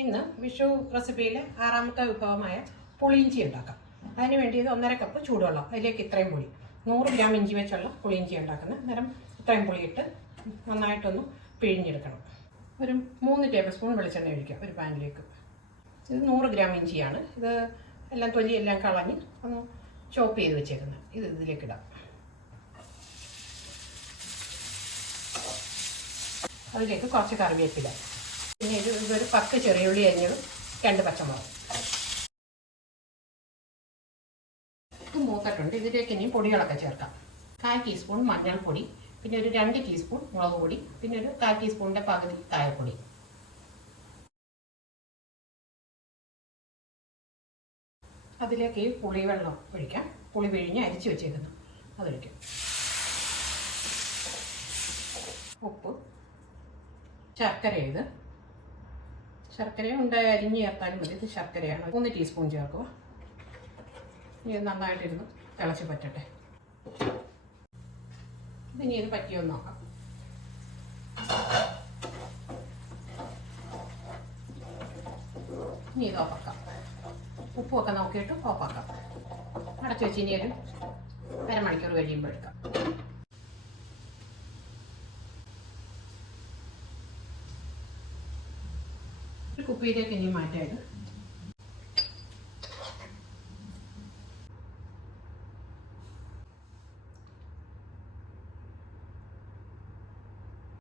ഇന്ന് വിഷു റെസിപ്പിയിലെ 6ാമത്തെ വിഭവമായ പുളിയിഞ്ചി ഉണ്ടാക്കാം. അതിന് വേണ്ടിയത് 1.5 കപ്പ് ചൂടുവെള്ളം, അതിലേക്ക് ഇത്രയും പുളി, 100 ഗ്രാം ഇഞ്ചി വെച്ചുള്ള പുളിയിഞ്ചി ഉണ്ടാക്കുന്നത്. അന്നേരം ഇത്രയും പുളിയിട്ട് നന്നായിട്ടൊന്ന് പിഴിഞ്ഞെടുക്കണം. ഒരു 3 ടേബിൾ സ്പൂൺ വെളിച്ചെണ്ണ ഒഴിക്കുക ഒരു പാനിലേക്ക്. ഇത് 100 ഗ്രാം ഇഞ്ചിയാണ്. ഇത് എല്ലാം തൊലിയെല്ലാം കളഞ്ഞ് ഒന്ന് ചോപ്പ് ചെയ്ത് വെച്ചേക്കുന്നത്. ഇത് ഇതിലേക്കിടാം. അതിലേക്ക് കുറച്ച് കറിവേപ്പില, പിന്നെ ഇതൊരു 10 ചെറിയുള്ളി അരിഞ്ഞതും 2 പച്ചമുളക്. ഇത് മൂത്തിട്ടുണ്ട്. ഇതിലേക്ക് ഇനി പൊടികളൊക്കെ ചേർക്കാം. 1/4 ടീസ്പൂൺ മഞ്ഞൾപ്പൊടി, പിന്നെ ഒരു 2 ടീസ്പൂൺ മുളക് പൊടി, പിന്നെ ഒരു 1/4 ടീസ്പൂണിൻ്റെ പകുതി കായപ്പൊടി. അതിലേക്ക് ഈ പുളിവെള്ളം ഒഴിക്കാം. പുളി പിഴിഞ്ഞ് അരിച്ച് വെച്ചേക്കുന്നു അതൊഴിക്കാം. ഉപ്പ്, ശർക്കര, ശർക്കര അരിഞ്ഞ് ചേർത്താലും മതി. ഇത് ശർക്കരയാണ്. 1 ടീസ്പൂൺ ചേർക്കുക. ഇത് നന്നായിട്ടിരുന്ന് തിളച്ച് പറ്റട്ടെ. ഇതിനി ഇത് പറ്റിയൊന്ന് നോക്കാം. ഇനി ഇത് ഓഫാക്കാം. ഉപ്പൊക്കെ നോക്കിയിട്ട് ഓഫാക്കാം. അടച്ചു വെച്ച് ഇനി ഒരു അരമണിക്കൂർ കഴിയുമ്പോൾ എടുക്കാം. ഒരു കുപ്പിയിലേക്ക് ഇനി മാറ്റായത്